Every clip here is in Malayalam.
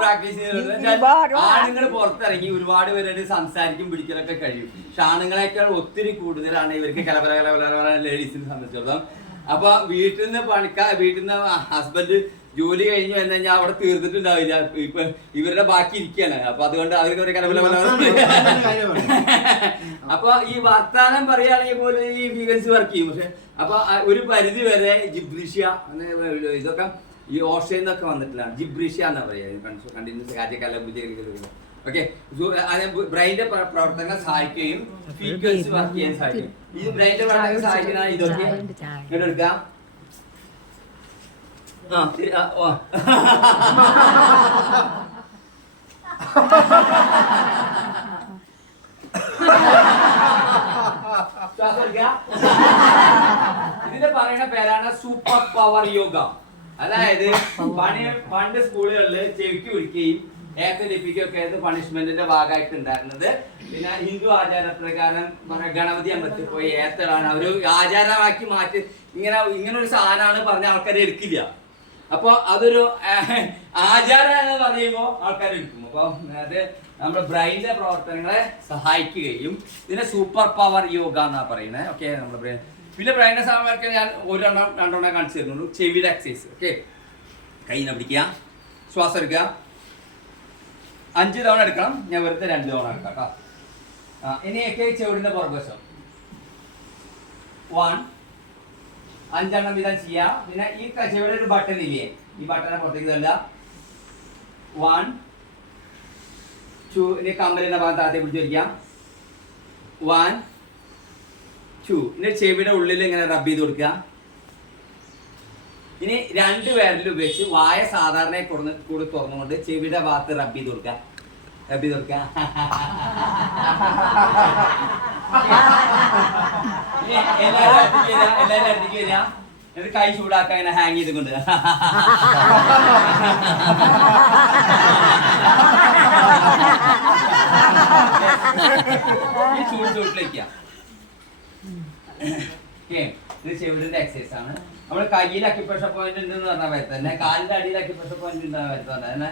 പ്രാക്ടീസ് ഞാൻ ആണുങ്ങൾ പുറത്തിറങ്ങി ഒരുപാട് പേരായിട്ട് സംസാരിക്കും പിടിക്കലൊക്കെ കഴിയും. പക്ഷെ ആണുങ്ങളെക്കാൾ ഒത്തിരി കൂടുതലാണ് ഇവർക്ക് കലപര കലപര ലേഡീസിനെ സംബന്ധിച്ചിടത്തോളം. അപ്പൊ വീട്ടിൽ നിന്ന് പണിക്കാ വീട്ടിൽ നിന്ന് ഹസ്ബൻഡ് ജോലി കഴിഞ്ഞു എന്ന് കഴിഞ്ഞാൽ അവിടെ തീർന്നിട്ടുണ്ടാവില്ല. ഇപ്പൊ ഇവരുടെ ബാക്കി ഇരിക്കാണ് അപ്പൊ അതുകൊണ്ട് അവർക്ക് ഒരു അപ്പൊ ഈ വർത്താനം പറയുകയാണെങ്കിൽ പോലും ഈ വീഗൻസ് വർക്ക് ചെയ്യും. പക്ഷെ അപ്പൊ ഒരു പരിധി വരെ ജിബ്രിഷ്യ ഇതൊക്കെ ഈ ഓസ്ട്രേലിയ നിന്നൊക്കെ വന്നിട്ടുള്ളതാണ്. ജിബ്രിഷ്യ എന്നാ പറയുക. കണ്ടിന്യൂസ് കാറ്റക്കല്ല ഓക്കെ ബ്രെയിന്റെ പ്രവർത്തനങ്ങൾ സഹായിക്കുകയും ഫ്രീക്വൻസി വർക്ക് ചെയ്യാൻ സഹായിക്കും. ഈ ബ്രെയിന്റെ പ്രവർത്തനങ്ങൾ സഹായിക്കുന്ന ഇതൊക്കെ. ഇങ്ങോട്ട് എടുക്കാം. ആ ഓ. പറയുന്ന പേരാണ് സൂപ്പർ പവർ യോഗ. അതായത് പണി പണ്ട് സ്കൂളുകളിൽ ചെവിക്ക് പിടിക്കുകയും ഏക്കലിപ്പിക്കുകയൊക്കെ ആയിരുന്നു പണിഷ്മെന്റിന്റെ ഭാഗമായിട്ട് ഉണ്ടായിരുന്നത്. പിന്നെ ഹിന്ദു ആചാരപ്രകാരം പറഞ്ഞ ഗണപതി അമ്പലത്തിൽ പോയി ഏത്തലാണ്. അവർ ആചാരമാക്കി മാറ്റി ഇങ്ങനെ ഇങ്ങനെ ഒരു സാധനമാണ് പറഞ്ഞ ആൾക്കാരെ എടുക്കില്ല. അപ്പൊ അതൊരു ആചാരം എന്ന് പറയുമ്പോൾ ആൾക്കാർ എടുക്കും അപ്പൊ അത് നമ്മുടെ ബ്രെയിനിന്റെ പ്രവർത്തനങ്ങളെ സഹായിക്കുകയും ഇതിനെ സൂപ്പർ പവർ യോഗ എന്നാ പറയുന്നത് ഓക്കെ നമ്മുടെ ബ്രെയിൻ. പിന്നെ ബ്രെയിനെ സമയത്ത് ഞാൻ ഒരു രണ്ടോ രണ്ടെണ്ണം കാണിച്ചു തരുന്നുള്ളൂ. ചെവിയുടെ എക്സസൈസ് ഓക്കെ കൈ പിടിക്കുക ശ്വാസം എടുക്കുക. അഞ്ച് തവണ എടുക്കണം. ഞാൻ വെറുതെ രണ്ട് തവണ എടുക്കാം കേട്ടോ. ഇനിയൊക്കെ ചെവിടിന്റെ പുറകുവശം. വൺ അഞ്ചെണ്ണം വീതം ചെയ്യാം. പിന്നെ ഈ കച്ചവട ഒരു ബട്ടൺ ഇല്ലേ? ഈ ബട്ടനെ പുറത്തേക്ക് തല്ല വൺ ടു ഇനി കമ്പലിന്റെ ഭാഗത്ത് ആദ്യം വയ്ക്കാം വൺ ടു ഇനി ചെവിയുടെ ഉള്ളിൽ ഇങ്ങനെ റബ് ചെയ്ത് കൊടുക്കുക. ഇനി രണ്ട് പേരിൽ ഉപയോഗിച്ച് വായ സാധാരണ തുറന്ന് കൂടി തുറന്നുകൊണ്ട് ചെവിയുടെ ഭാഗത്ത് റബ് ചെയ്ത് കൊടുക്കുക. റബ്ബ് ചെയ്ത് കൊടുക്കുക. ഇനി എല്ലാവരും അടുത്തേക്ക് വരിക, എല്ലാവരും അടുത്തേക്ക് വരിക. എന്നിട്ട് കൈ ചൂടാക്കാൻ ഇങ്ങനെ ഹാങ് ചെയ്ത് കൊണ്ട് ഈ ചൂട് ചൂട്ടിലേക്ക് ഇത് ചെവിടിന്റെ എക്സസൈസ് ആണ്. നമ്മൾ കയ്യിൽ അക്യുപ്രഷർ പോയിന്റ് ഉണ്ട് എന്ന് പറഞ്ഞാൽ വരുത്തന്നെ കാലിന്റെ അടിയിൽ അക്യുപ്രഷർ പോയിന്റ് ഉണ്ടെന്ന് വരുത്തന്നെ തന്നെ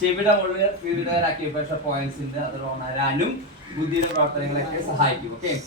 ചെവിടെ മുകളിൽ വിവിധ അക്യുപ്രഷർ പോയിന്റ്സ് ഉണ്ട്. അത് ഉണരാനും ബുദ്ധിയുടെ പ്രവർത്തനങ്ങളൊക്കെ സഹായിക്കും. ഓക്കെ?